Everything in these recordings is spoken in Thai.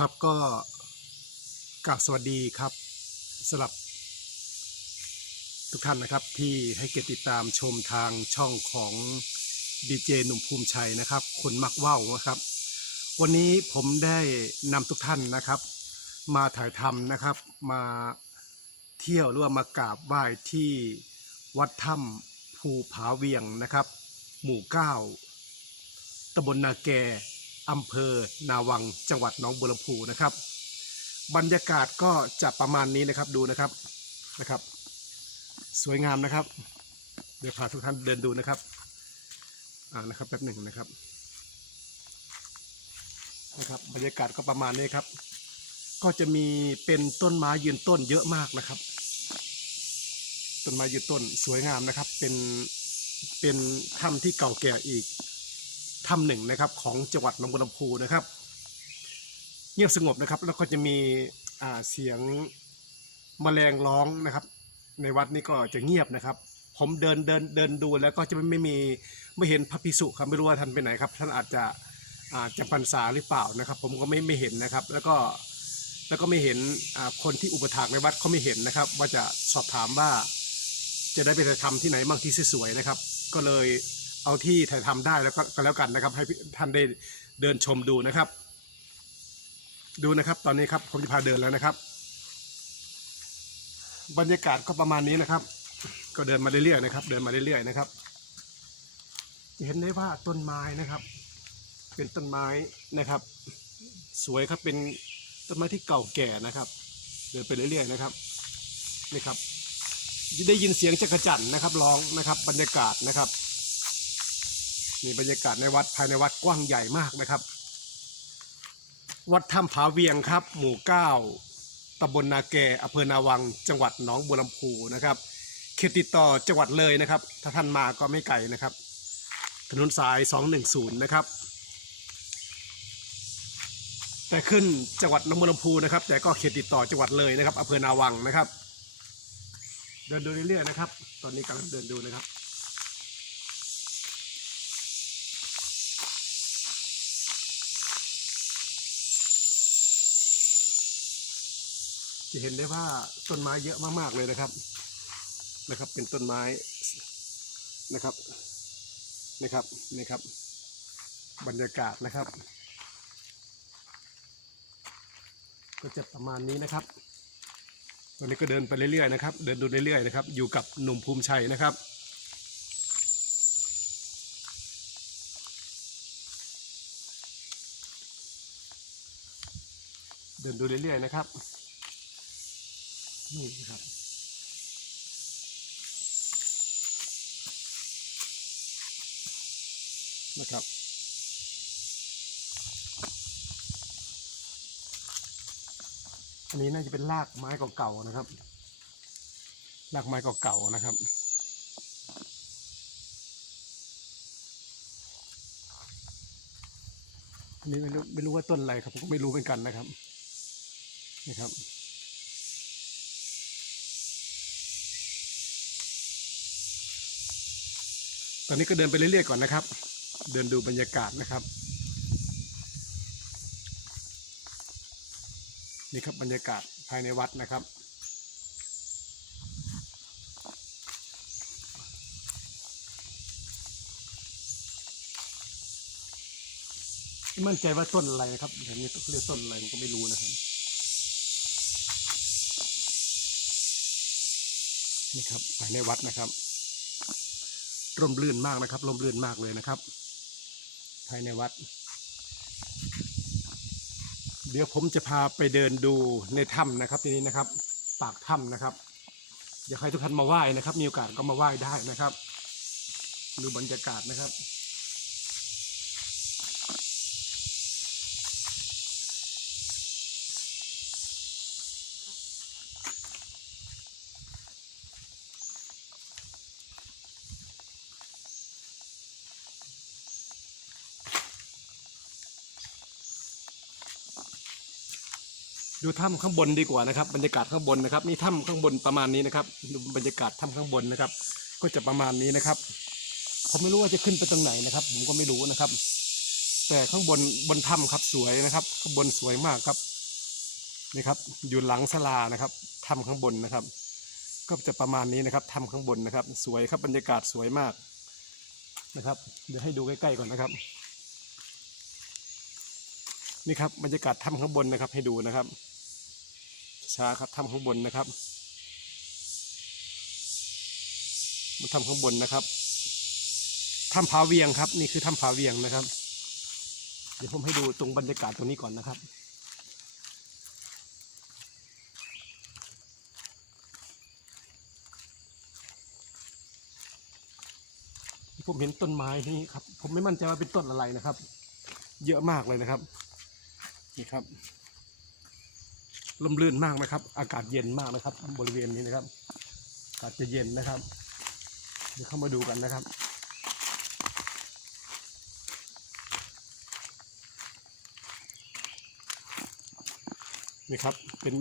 ครับก็กราบสวัสดีครับสำหรับ ทุกท่านนะครับที่ให้เกียรติติดตามชมทางช่องของดีเจหนุ่มภูมิชัยนะครับ คนมักว่าวนะครับ วันนี้ผมได้นำทุกท่านนะครับ มาถ่ายทำนะครับมาเที่ยวหรือว่ามากราบไหว้ที่วัดถ้ำภูผาเวียงนะครับ หมู่เก้าตำบลนาแก อำเภอนาวังจังหวัดหนองบัวลำพูนะครับ บรรยากาศก็จะประมาณนี้นะครับดูนะครับนะครับ สวยงามนะครับ เดี๋ยวพาทุกท่านเดินดูนะครับอ่านะครับแป๊บหนึ่งนะครับนะครับบรรยากาศก็ประมาณนี้ครับ ก็จะมีเป็นต้นไม้ยืนต้นเยอะมากนะครับ ต้นไม้ยืนต้นสวยงามนะครับ เป็นเป็นถ้ำที่เก่าแก่อีก ถ้ำหนึ่งนะครับของจังหวัดหนองบัวลำพูนะครับ เงียบสงบนะครับ แล้วก็จะมีเสียงแมลงร้องนะครับ ในวัดนี้ก็จะเงียบนะครับ ผมเดินเดินเดินดูแล้วก็จะไม่ไม่มีไม่เห็นพระภิกษุครับไม่รู้ว่าท่านไปไหนครับ ท่านอาจจะอาจจะพรรษาหรือเปล่านะครับ ผมก็ไม่ไม่เห็นนะครับ แล้วก็แล้วก็ไม่เห็นคนที่อุปถากในวัดเขาไม่เห็นนะครับ ว่าจะสอบถามว่าจะได้ไปทำที่ไหนบ้างที่สวยๆนะครับ ก็เลย เอาที่ถ่ายทำได้แล้วก็ก็แล้วกันนะครับ ให้ท่านได้เดินชมดูนะครับ ดูนะครับตอนนี้ครับผมจะพาเดินแล้วนะครับ บรรยากาศก็ประมาณนี้นะครับ ก็เดินมาเรื่อยๆนะครับ เดินมาเรื่อยๆนะครับ เห็นได้ว่าต้นไม้นะครับ เป็นต้นไม้นะครับ สวยครับเป็นต้นไม้ที่เก่าแก่นะครับ เดินไปเรื่อยๆนะครับนี่ครับได้ยินเสียงจักรจั่นนะครับร้องนะครับ บรรยากาศนะครับ นี่บรรยากาศในวัดภายในวัดกว้างใหญ่มากนะครับ วัดถ้ำผาเวียงครับ หมู่เก้าตำบลนาแกอำเภอนาวัง จังหวัดหนองบัวลำพูนะครับเขตติดต่อจังหวัดเลยนะครับ ถ้าท่านมาก็ไม่ไกลนะครับ ถนนสาย 210 นะครับ แต่ขึ้นจังหวัดหนองบัวลำพูนะครับ แต่ก็เขตติดต่อจังหวัดเลยนะครับอำเภอนาวังนะครับ เดินดูเรื่อยๆนะครับ ตอนนี้กำลังเดินดูนะครับ จะเห็นได้ว่าต้นไม้เยอะมากๆเลยนะครับ นะครับ เป็นต้นไม้นะครับนะครับนี่ครับ บรรยากาศนะครับ ก็จะประมาณนี้นะครับ ตอนนี้ก็เดินไปเรื่อยๆนะครับ เดินดูเรื่อยๆนะครับ อยู่กับหนุ่มภูมิชัยนะครับเดินดูเรื่อยๆนะครับ นี่นะครับนะครับอันนี้น่าจะเป็นรากไม้เก่าๆนะครับ รากไม้เก่าๆนะครับอันนี้ไม่รู้ไม่รู้ว่าต้นอะไรครับผมก็ไม่รู้เหมือนกันนะครับนี่ครับ ตอนนี้ก็เดินไปเรื่อยๆก่อนนะครับ เดินดูบรรยากาศนะครับ นี่ครับบรรยากาศภายในวัดนะครับมั่นใจว่าต้นอะไรนะครับอย่างนี้เรียกต้นอะไรผมก็ไม่รู้นะครับ นี่ครับภายในวัดนะครับ ร่มรื่นมากนะครับร่มรื่นมากเลยนะครับ ภายในวัด เดี๋ยวผมจะพาไปเดินดูในถ้ำนะครับทีนี้นะครับ ปากถ้ำนะครับอยากให้ทุกท่านมาไหว้นะครับ มีโอกาสก็มาไหว้ได้นะครับ ดูบรรยากาศนะครับ ดูถ้ำข้างบนดีกว่านะครับ บรรยากาศข้างบนนะครับนี่ถ้ำข้างบนประมาณนี้นะครับดูบรรยากาศถ้ำข้างบนนะครับ ก็จะประมาณนี้นะครับผมไม่รู้ว่าจะขึ้นไปตรงไหนนะครับ ผมก็ไม่รู้นะครับ แต่ข้างบนบนถ้ำครับสวยนะครับข้างบนสวยมากครับนี่ครับ อยู่หลังศาลานะครับถ้ำข้างบนนะครับ ก็จะประมาณนี้นะครับถ้ำข้างบนนะครับ สวยครับบรรยากาศสวยมากนะครับ เดี๋ยวให้ดูใกล้ๆก่อนนะครับ นี่ครับบรรยากาศถ้ำข้างบนนะครับ ให้ดูนะครับช้าครับถ้ำข้างบนนะครับมาถ้ำข้างบนนะครับถ้ำผาเวียงครับ นี่คือถ้ำผาเวียงนะครับ เดี๋ยวผมให้ดูตรงบรรยากาศตรงนี้ก่อนนะครับผมเห็นต้นไม้ที่ครับ ผมไม่มั่นใจว่าเป็นต้นอะไรนะครับ เยอะมากเลยนะครับ นี่ครับลมลื่นมากนะครับ อากาศเย็นมากนะครับ บริเวณนี้นะครับ อากาศจะเย็นนะครับ เดี๋ยวเข้ามาดูกันนะครับ นี่ครับเป็น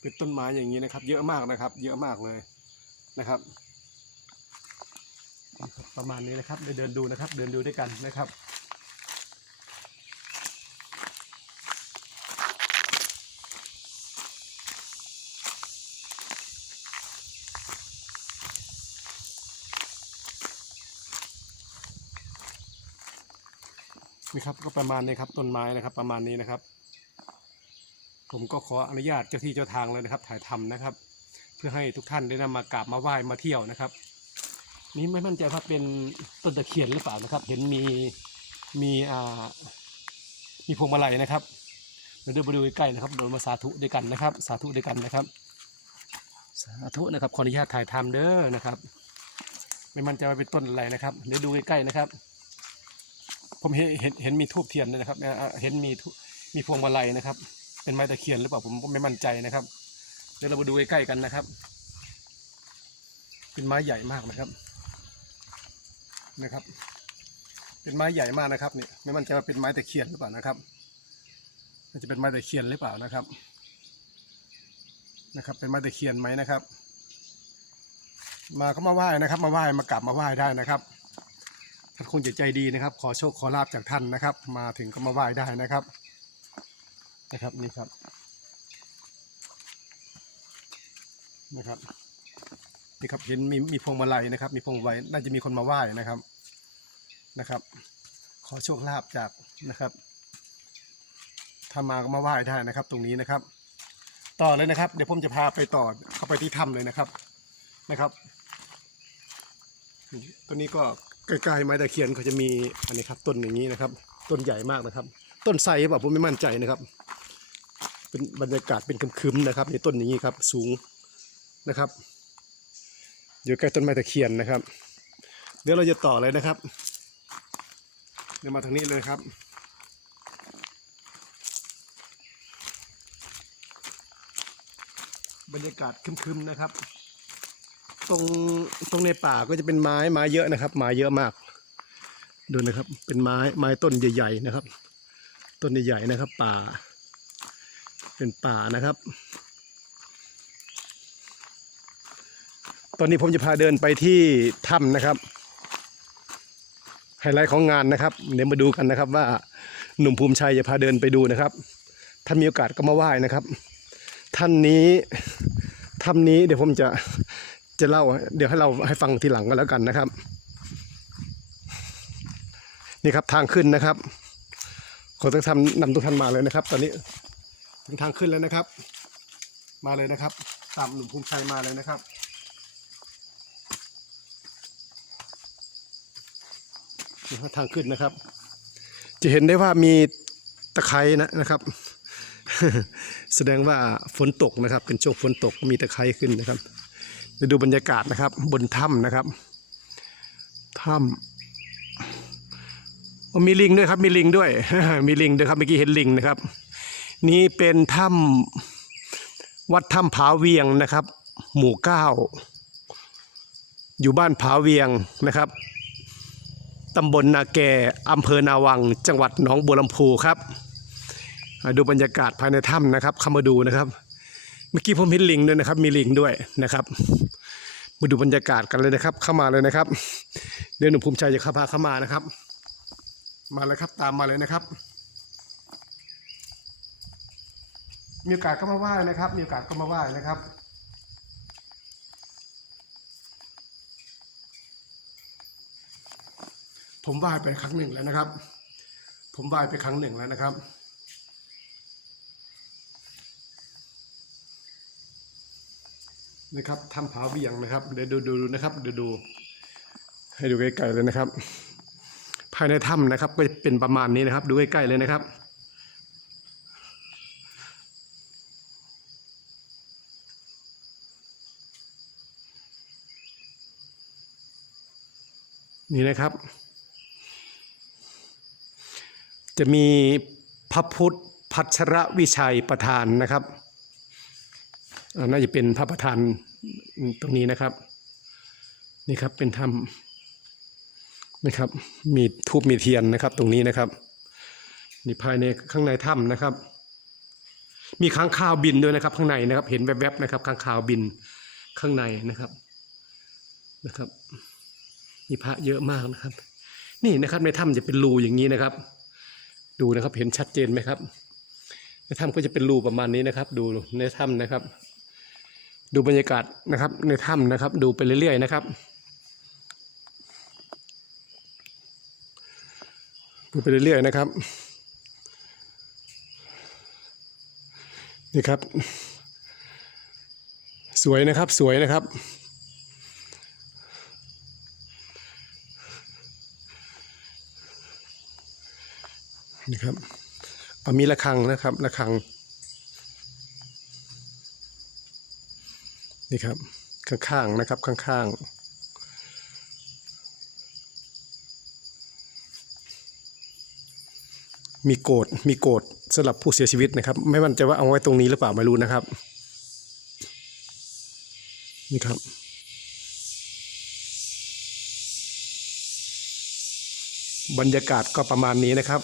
เป็นต้นไม้อย่างนี้นะครับ เยอะมากนะครับ เยอะมากเลยนะครับ ประมาณนี้นะครับเดี๋ยวเดินดูนะครับ เดินดูด้วยกันนะครับ ครับ ก็ประมาณนี้ครับต้นไม้นะครับ ประมาณนี้นะครับ ผมก็ขออนุญาตเจ้าที่เจ้าทางเลยนะครับ ถ่ายทำนะครับ เพื่อให้ทุกท่านได้นำมากราบมาไหว้มาเที่ยวนะครับ นี่ไม่มั่นใจว่าเป็นต้นตะเคียนหรือเปล่านะครับ เห็นมีมีอ่ามีพวงมาลัยนะครับเดี๋ยวเดินไปดูใกล้ๆนะครับเดินมาสาธุด้วยกันนะครับ สาธุด้วยกันนะครับ สาธุนะครับขออนุญาตถ่ายทำเด้อนะครับ ไม่มั่นใจว่าเป็นต้นอะไรนะครับเดี๋ยวดูใกล้ๆนะครับ ผมเห็นเห็นเห็นมีทูบเทียนด้วยนะครับเห็นมีมีพวงมาลัยนะครับ เป็นไม้ตะเคียนหรือเปล่าผมไม่มั่นใจนะครับ เดี๋ยวเรามาดูใกล้ๆกันนะครับ เป็นไม้ใหญ่มากนะครับนะครับ เป็นไม้ใหญ่มากนะครับเนี่ยไม่มั่นใจว่าเป็นไม้ตะเคียนหรือเปล่านะครับน่าจะเป็นไม้ตะเคียนหรือเปล่านะครับ นะครับ เป็นไม้ตะเคียนไหมนะครับ มาก็มาไหว้นะครับ มาไหว้มากราบมาไหว้ได้นะครับ คงจะใจดีนะครับ ขอโชคขอลาบจากท่านนะครับ มาถึงก็มาไหว้ได้นะครับ นะครับนี่ครับนะครับนี่ครับเห็นมีมีพวงมาลัยนะครับ มีพวงมาลัยน่าจะมีคนมาไหว้นะครับนะครับ ขอโชคลาภจากนะครับถ้ามาก็มาไหว้ได้นะครับ ตรงนี้นะครับ ต่อเลยนะครับ เดี๋ยวผมจะพาไปต่อเข้าไปที่ถ้ำเลยนะครับนะครับตัวนี้ก็ ใกล้ๆไม้ตะเคียนเขาจะมีอันนี้ครับต้นอย่างนี้นะครับ ต้นใหญ่มากนะครับ ต้นไทรหรือเปล่าผมไม่มั่นใจนะครับ เป็นบรรยากาศเป็นคึมๆนะครับในต้นอย่างนี้ครับสูงนะครับ อยู่ใกล้ต้นไม้ตะเคียนนะครับ เดี๋ยวเราจะต่อเลยนะครับเดี๋ยวมาทางนี้เลยครับบรรยากาศคึมๆนะครับ ตรงตรงในป่าก็จะเป็นไม้ไม้เยอะนะครับ ไม้เยอะมาก ดูนะครับ เป็นไม้ไม้ต้นใหญ่ๆนะครับ ต้นใหญ่ๆนะครับ ป่า เป็นป่านะครับ ตอนนี้ผมจะพาเดินไปที่ถ้ำนะครับไฮไลท์ของงานนะครับเดี๋ยวมาดูกันนะครับ ว่าหนุ่มภูมิชัยจะพาเดินไปดูนะครับถ้ามีโอกาสก็มาไหว้นะครับท่านนี้ถ้ำนี้เดี๋ยวผมจะ จะเล่า เดี๋ยวให้เราให้ฟังทีหลังก็แล้วกันนะครับ นี่ครับทางขึ้นนะครับ ขอต้องทำนำทุกท่านมาเลยนะครับ ตอนนี้ถึงทางขึ้นแล้วนะครับ มาเลยนะครับ ตามหนุ่มภูมิชัยมาเลยนะครับนี่ครับทางขึ้นนะครับ จะเห็นได้ว่ามีตะไคร้นะนะครับ แสดงว่าฝนตกนะครับ เป็นช่วงฝนตกมีตะไคร้ขึ้นนะครับ เดี๋ยวดูบรรยากาศนะครับ บนถ้ำนะครับถ้ำมีลิงด้วยครับ มีลิงด้วย มีลิงด้วยครับเมื่อกี้เห็นลิงนะครับ นี่เป็นถ้ำวัดถ้ำผาเวียงนะครับ หมู่เก้าอยู่บ้านผาเวียงนะครับตำบลนาแกอำเภอนาวัง จังหวัดหนองบัวลำพูครับมาดูบรรยากาศภายในถ้ำนะครับเข้ามาดูนะครับ เมื่อกี้ผมเห็นลิงด้วยนะครับ มีลิงด้วยนะครับ มาดูบรรยากาศกันเลยนะครับ เข้ามาเลยนะครับ เดี๋ยวหนุ่มภูมิใจจะเข้าพาเข้ามานะครับ มาเลยครับตามมาเลยนะครับ มีโอกาสก็มาไหว้นะครับ มีโอกาสก็มาไหว้นะครับผมไหว้ไปครั้งหนึ่งแล้วนะครับ ผมไหว้ไปครั้งหนึ่งแล้วนะครับ นะครับทำผาเบี่ยงนะครับ เดี๋ยวดูดูนะครับเดี๋ยวดู ให้ดูใกล้ๆเลยนะครับ ภายในถ้ำนะครับ ก็จะเป็นประมาณนี้นะครับ ดูใกล้ๆเลยนะครับนี่นะครับ จะมีพระพุทธพัชรวิชัยประธานนะครับ น่าจะเป็นพระประธานตรงนี้นะครับ นี่ครับเป็นถ้ำนะครับ มีทูบมีเทียนนะครับ ตรงนี้นะครับนี่ภายในข้างในถ้ำนะครับ มีค้างคาวบินด้วยนะครับ ข้างในนะครับ เห็นแวบๆนะครับค้างคาวบินข้างในนะครับนะครับ มีพระเยอะมากนะครับ นี่นะครับในถ้ำจะเป็นรูอย่างนี้นะครับ ดูนะครับเห็นชัดเจนไหมครับในถ้ำก็จะเป็นรูประมาณนี้นะครับ ดูในถ้ำนะครับ ดูบรรยากาศนะครับในถ้ำนะครับ ดูไปเรื่อยๆนะครับดูไปเรื่อยๆนะครับ นี่ครับ สวยนะครับสวยนะครับ นี่ครับเอามีระฆังนะครับระฆัง นี่ครับ ข้างๆนะครับข้างๆ มีโกดมีโกดสำหรับผู้เสียชีวิตนะครับ ไม่มั่นใจว่าเอาไว้ตรงนี้หรือเปล่าไม่รู้นะครับ นี่ครับบรรยากาศก็ประมาณนี้นะครับ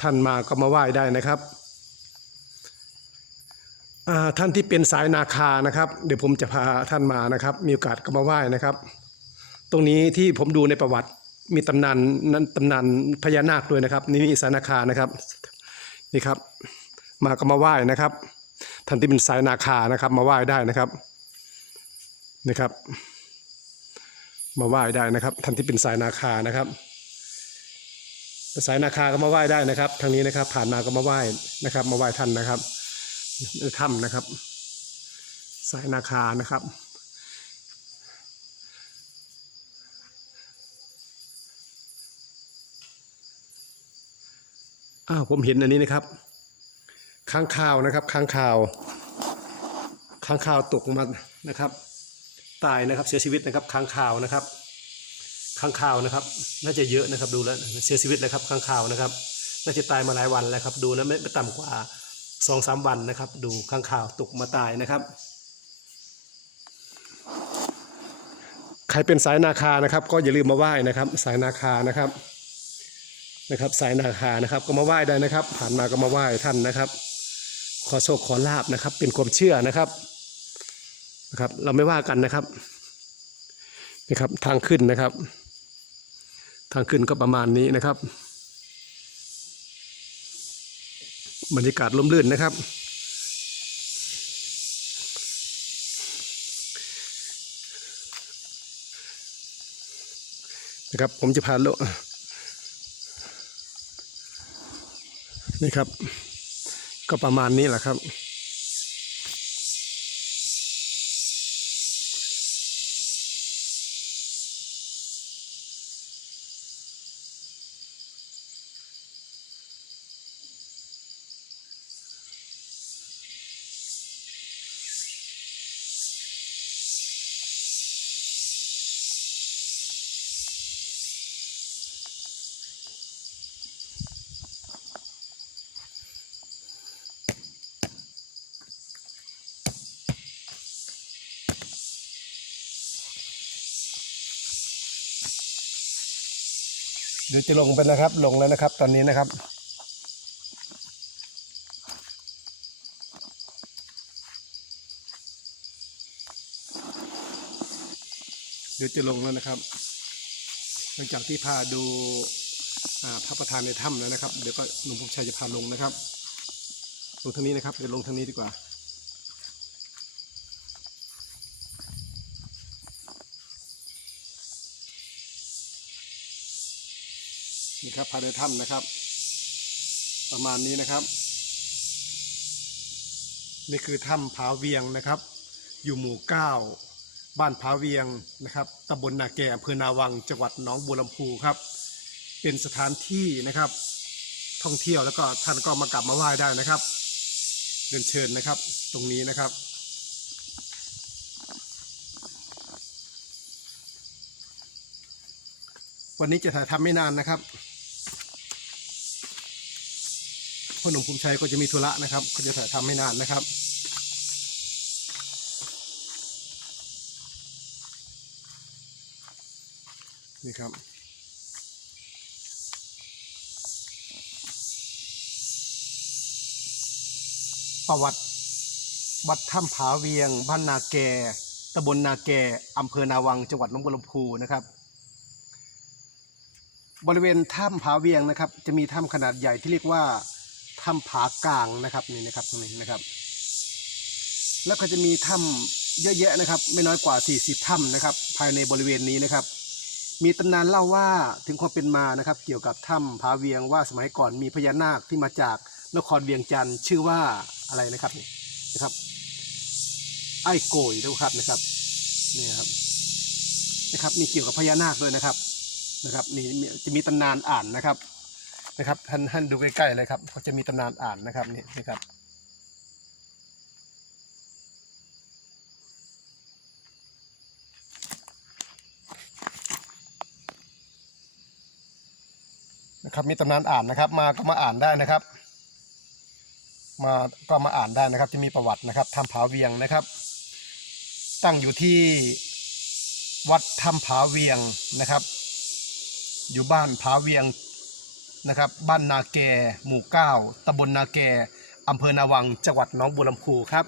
ท่านมาก็มาไหว้ได้นะครับ ท่านที่เป็นสายนาคานะครับ เดี๋ยวผมจะพาท่านมานะครับ มีโอกาสก็มาไหว้นะครับ ตรงนี้ที่ผมดูในประวัติมีตำนานนั้นตำนานพญานาคด้วยนะครับ นี่มีสายนาคานะครับนี่ครับ มาก็มาไหว้นะครับ ท่านที่เป็นสายนาคานะครับ มาไหว้ได้นะครับนี่ครับ มาไหว้ได้นะครับ ท่านที่เป็นสายนาคานะครับสายนาคาก็มาไหว้ได้นะครับ ทางนี้นะครับ ผ่านมาก็มาไหว้นะครับ มาไหว้ท่านนะครับ ถ้ำนะครับ สายนาคานะครับ อ้าวผมเห็นอันนี้นะครับค้างคาวนะครับค้างคาวค้างคาวตกมานะครับ ตายนะครับเสียชีวิตนะครับค้างคาวนะครับข้างข่าวนะครับ น่าจะเยอะนะครับดูแล้วเสียชีวิตเลยครับข้างข่าวนะครับ น่าจะตายมาหลายวันแล้วครับ ดูนะไม่ไม่ต่ำกว่า สองสามวันนะครับ ดูข้างข่าวตกมาตายนะครับ ใครเป็นสายนาคานะครับ ก็อย่าลืมมาไหว้นะครับ สายนาคานะครับนะครับ สายนาคานะครับ ก็มาไหว้ได้นะครับ ผ่านมาก็มาไหว้ท่านนะครับ ขอโชคขอลาบนะครับ เป็นความเชื่อนะครับนะครับ เราไม่ว่ากันนะครับนี่ครับทางขึ้นนะครับ ทางขึ้นก็ประมาณนี้นะครับ บรรยากาศล่มลื่นนะครับ นะครับ ผมจะพาโลนี่ครับ ก็ประมาณนี้แหละครับ เดี๋ยวจะลงไปนะครับ ลงแล้วนะครับ ตอนนี้นะครับ เดี๋ยวจะลงแล้วนะครับ หลังจากที่พาดูพระประธานในถ้ำแล้วนะครับ เดี๋ยวก็หนุ่มพงชัยจะพาลงนะครับ ลงทางนี้นะครับ เดี๋ยวลงทางนี้ดีกว่า นี่ครับภายในถ้ำนะครับ ประมาณนี้นะครับ นี่คือถ้ำผาเวียงนะครับ อยู่หมู่เก้าบ้านผาเวียงนะครับตำบลนาแก่อำเภอนาวัง จังหวัดหนองบัวลำพูครับ เป็นสถานที่นะครับ ท่องเที่ยวแล้วก็ท่านก็มากลับมาไหว้ได้นะครับเรียนเชิญนะครับ ตรงนี้นะครับวันนี้จะถ่ายทำไม่นานนะครับ พ่อหนุ่มภูมิชัยก็จะมีธุระนะครับก็จะถ่ายทำไม่นานนะครับ นี่ครับประวัติวัดถ้ำผาเวียง บ้านนาแกตำบลนาแกอำเภอนาวัง จังหวัดหนองบัวลำพูนะครับ บริเวณถ้ำผาเวียงนะครับ จะมีถ้ำขนาดใหญ่ที่เรียกว่า ถ้ำผากลางนะครับนี่นะครับตรงนี้นะครับ แล้วก็จะมีถ้ำเยอะแยะนะครับ ไม่น้อยกว่า 40ถ้ำนะครับ ภายในบริเวณนี้นะครับ มีตำนานเล่าว่าถึงความเป็นมานะครับ เกี่ยวกับถ้ำผาเวียงว่าสมัยก่อนมีพญานาคที่มาจากนครเวียงจันทร์ชื่อว่าอะไรนะครับนี่นะครับ ไอ้โกยนะครับนะครับนี่ครับนะครับ มีเกี่ยวกับพญานาคด้วยนะครับนะครับ นี่มีจะมีตำนานอ่านนะครับ นะครับท่านท่านดูใกล้ๆเลยครับก็จะมีตำนานอ่านนะครับนี่นะครับนะครับมีตำนานอ่านนะครับ มาก็มาอ่านได้นะครับ มาก็มาอ่านได้นะครับ จะมีประวัตินะครับถ้ำผาเวียงนะครับ ตั้งอยู่ที่วัดถ้ำผาเวียงนะครับ อยู่บ้านผาเวียง นะครับบ้านนาแก หมู่เก้าตำบลนาแกอำเภอนาวัง จังหวัดหนองบัวลำพูครับ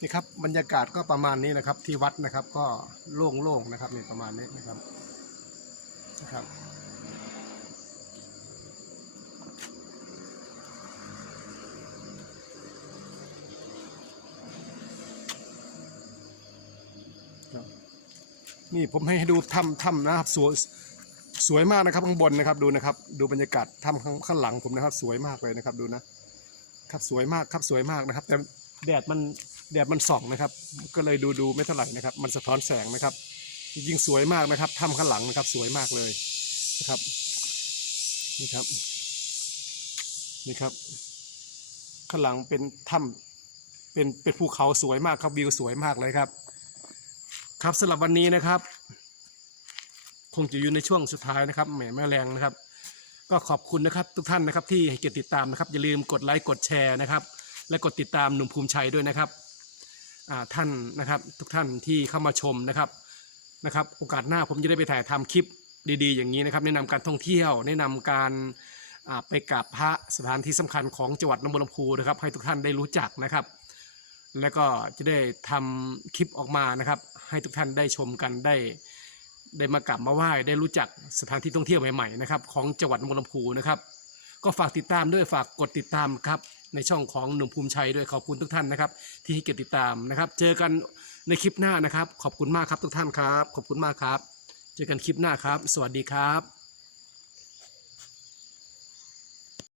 นี่ครับบรรยากาศก็ประมาณนี้นะครับที่วัดนะครับก็โล่งๆนะครับนี่ประมาณนี้นะครับนะครับ นี่ผมให้ดูถ้ำถ้ำนะครับสวยสวยมากนะครับข้างบนนะครับดูนะครับ ดูบรรยากาศถ้ำข้างข้างหลังผมนะครับ สวยมากเลยนะครับดูนะครับสวยมากครับสวยมากนะครับ แต่แดดมันแดดมันส่องนะครับ ก็เลยดูดูไม่เท่าไหร่นะครับ มันสะท้อนแสงนะครับจริงๆสวยมากนะครับถ้ำข้างหลังนะครับ สวยมากเลยนะครับนี่ครับนี่ครับ ข้างหลังเป็นถ้ำเป็นเป็นภูเขาสวยมากครับวิวสวยมากเลยครับ ครับสำหรับวันนี้นะครับ คงจะอยู่ในช่วงสุดท้ายนะครับแหมแม่แรงนะครับ ก็ขอบคุณนะครับ ทุกท่านนะครับที่ให้เกียรติติดตามนะครับ อย่าลืมกดไลค์กดแชร์นะครับ และกดติดตามหนุ่มภูมิชัยด้วยนะครับท่านนะครับทุกท่านที่เข้ามาชมนะครับนะครับ โอกาสหน้าผมจะได้ไปถ่ายทำคลิปดีๆ อย่างนี้นะครับ แนะนำการท่องเที่ยว แนะนำการไปกราบพระสถานที่สำคัญของจังหวัดหนองบัวลำพูนะครับ ให้ทุกท่านได้รู้จักนะครับ แล้วก็จะได้ทำคลิปออกมานะครับ ให้ทุกท่านได้ชมกันได้ ได้มากราบมาไหว้ได้รู้จักสถานที่ท่องเที่ยวใหม่ๆนะครับของจังหวัดหนองบัวลำพูนะครับ ก็ฝากติดตามด้วยฝากกดติดตามครับในช่องของหนุ่มภูมิชัยด้วยขอบคุณทุกท่านนะครับ ที่ให้เกียรติติดตามนะครับ เจอกันในคลิปหน้านะครับ ขอบคุณมากครับทุกท่านครับ ขอบคุณมากครับ เจอกันคลิปหน้าครับ สวัสดีครับ